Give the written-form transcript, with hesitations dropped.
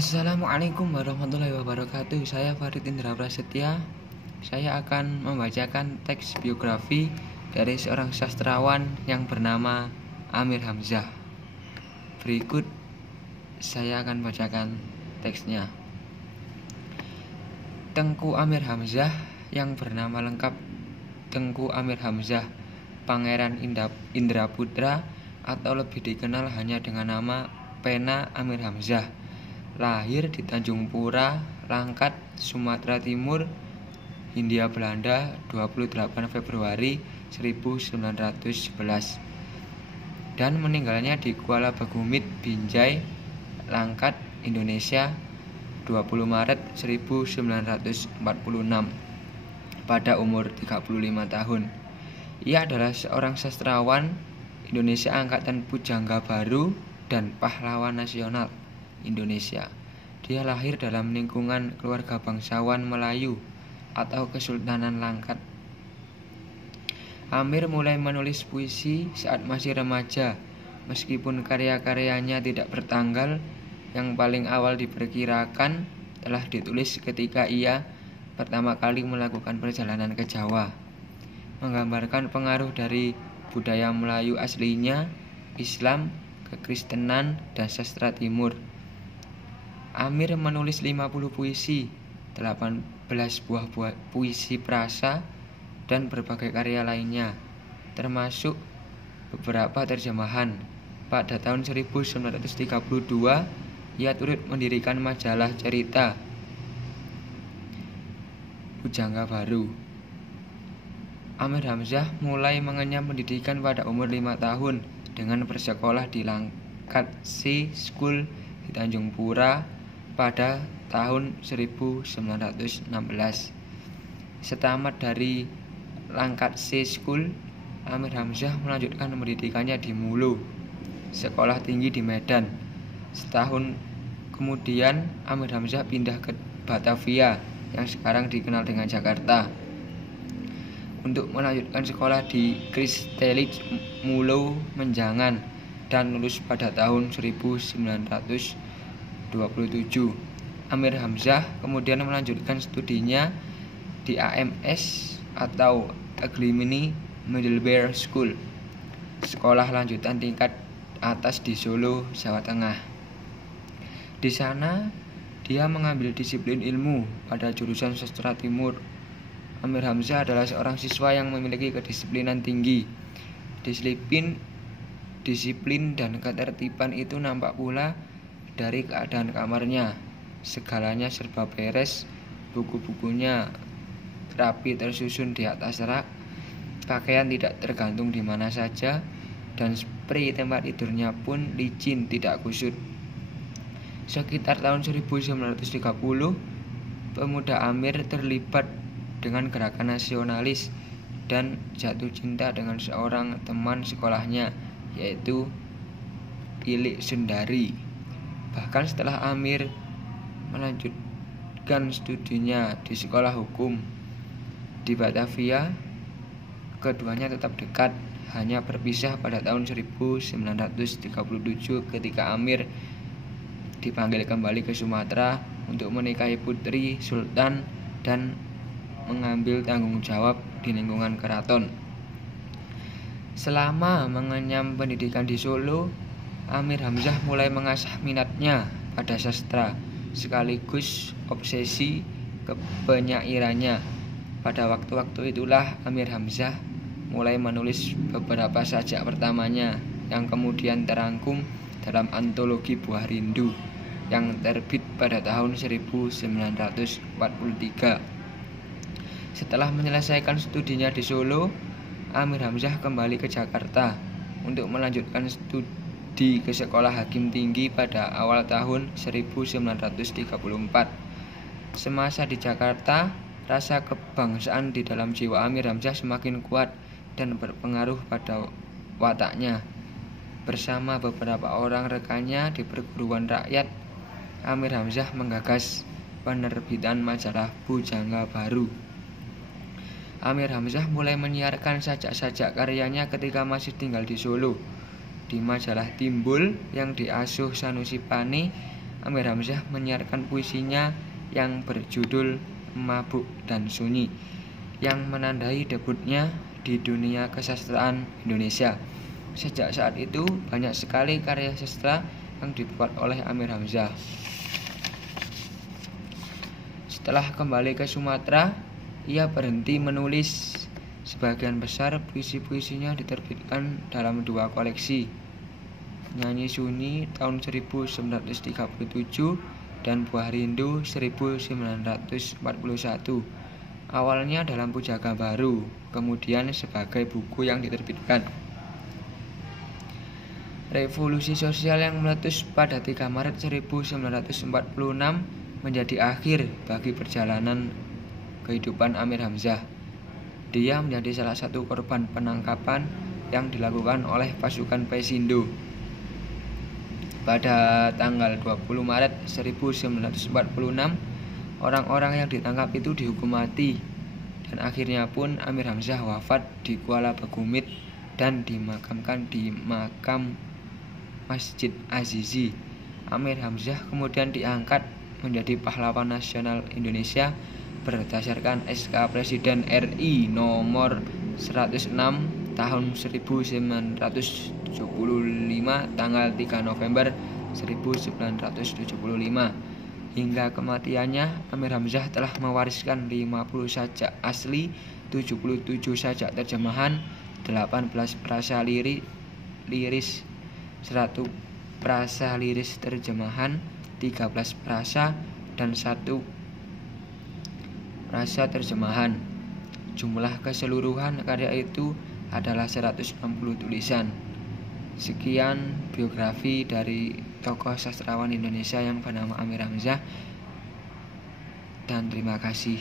Assalamualaikum warahmatullahi wabarakatuh. Saya Farid Indra Prasetya. Saya akan membacakan teks biografi dari seorang sastrawan yang bernama Amir Hamzah. Berikut saya akan bacakan teksnya. Tengku Amir Hamzah yang bernama lengkap Tengku Amir Hamzah Pangeran Indraputra atau lebih dikenal hanya dengan nama Pena Amir Hamzah, lahir di Tanjung Pura, Langkat, Sumatera Timur, Hindia Belanda 28 Februari 1911 dan meninggalnya di Kuala Bagumit, Binjai, Langkat, Indonesia 20 Maret 1946 pada umur 35 tahun. Ia adalah seorang sastrawan Indonesia angkatan Pujangga Baru dan pahlawan nasional Indonesia. Dia lahir dalam lingkungan keluarga bangsawan Melayu atau Kesultanan Langkat. Amir mulai menulis puisi saat masih remaja, meskipun karya-karyanya tidak bertanggal. Yang paling awal diperkirakan telah ditulis ketika ia pertama kali melakukan perjalanan ke Jawa, menggambarkan pengaruh dari budaya Melayu aslinya, Islam, kekristenan, dan sastra Timur. Amir menulis 50 puisi, 18 buah puisi prasa, dan berbagai karya lainnya, termasuk beberapa terjemahan. Pada tahun 1932, ia turut mendirikan majalah cerita Pujangga Baru. Amir Hamzah mulai mengenyam pendidikan pada umur 5 tahun dengan bersekolah di Langkat C School di Tanjung Pura pada tahun 1916. Setamat dari Langkat C School, Amir Hamzah melanjutkan pendidikannya di Mulu, sekolah tinggi di Medan. Setahun kemudian Amir Hamzah pindah ke Batavia yang sekarang dikenal dengan Jakarta untuk melanjutkan sekolah di Christelich Mulu Menjangan dan lulus pada tahun 1927. Amir Hamzah kemudian melanjutkan studinya di AMS atau Aglimini Middlebury School, sekolah lanjutan tingkat atas di Solo, Jawa Tengah. Di sana dia mengambil disiplin ilmu pada jurusan sastra Timur. Amir Hamzah adalah seorang siswa yang memiliki kedisiplinan tinggi. Disiplin dan ketertiban itu nampak pula dari keadaan kamarnya. Segalanya serba beres, buku-bukunya rapi tersusun di atas rak, pakaian tidak tergantung di mana saja, dan sprei tempat tidurnya pun licin, tidak kusut. Sekitar tahun 1930, pemuda Amir terlibat dengan gerakan nasionalis dan jatuh cinta dengan seorang teman sekolahnya, yaitu Ilik Sundari. Bahkan setelah Amir melanjutkan studinya di sekolah hukum di Batavia, keduanya tetap dekat, hanya berpisah pada tahun 1937 ketika Amir dipanggil kembali ke Sumatera untuk menikahi putri Sultan dan mengambil tanggung jawab di lingkungan keraton. Selama mengenyam pendidikan di Solo, Amir Hamzah mulai mengasah minatnya pada sastra, sekaligus obsesi kepenyairannya. Pada waktu-waktu itulah Amir Hamzah mulai menulis beberapa sajak pertamanya yang kemudian terangkum dalam antologi Buah Rindu yang terbit pada tahun 1943. Setelah menyelesaikan studinya di Solo, Amir Hamzah kembali ke Jakarta untuk melanjutkan studi ke Sekolah Hakim Tinggi pada awal tahun 1934. Semasa di Jakarta, rasa kebangsaan di dalam jiwa Amir Hamzah semakin kuat dan berpengaruh pada wataknya. Bersama beberapa orang rekannya di perguruan rakyat, Amir Hamzah menggagas penerbitan majalah Pujangga Baru. Amir Hamzah mulai menyiarkan sajak-sajak karyanya ketika masih tinggal di Solo. Di majalah Timbul yang diasuh Sanusi Pani, Amir Hamzah menyiarkan puisinya yang berjudul Mabuk dan Sunyi, yang menandai debutnya di dunia kesastraan Indonesia. Sejak saat itu, banyak sekali karya sastra yang dibuat oleh Amir Hamzah. Setelah kembali ke Sumatera, ia berhenti menulis. Sebagian besar puisi-puisinya diterbitkan dalam 2 koleksi, Nyanyi Sunyi tahun 1937 dan Buah Rindu 1941. Awalnya dalam Pujangga Baru, kemudian sebagai buku yang diterbitkan. Revolusi sosial yang meletus pada 3 Maret 1946 menjadi akhir bagi perjalanan kehidupan Amir Hamzah. Dia menjadi salah satu korban penangkapan yang dilakukan oleh pasukan Pesindo. Pada tanggal 20 Maret 1946, orang-orang yang ditangkap itu dihukum mati, dan akhirnya pun Amir Hamzah wafat di Kuala Bagumit dan dimakamkan di makam Masjid Azizi. Amir Hamzah kemudian diangkat menjadi pahlawan nasional Indonesia berdasarkan SK Presiden RI nomor 106 tahun 1975 tanggal 3 November 1975. Hingga kematiannya, Amir Hamzah telah mewariskan 50 sajak asli, 77 sajak terjemahan, 18 prasa liris, 100 prasa liris terjemahan, 13 prasa dan 1 prasa terjemahan. Jumlah keseluruhan karya itu adalah 160 tulisan. Sekian biografi dari tokoh sastrawan Indonesia yang bernama Amir Hamzah, dan terima kasih.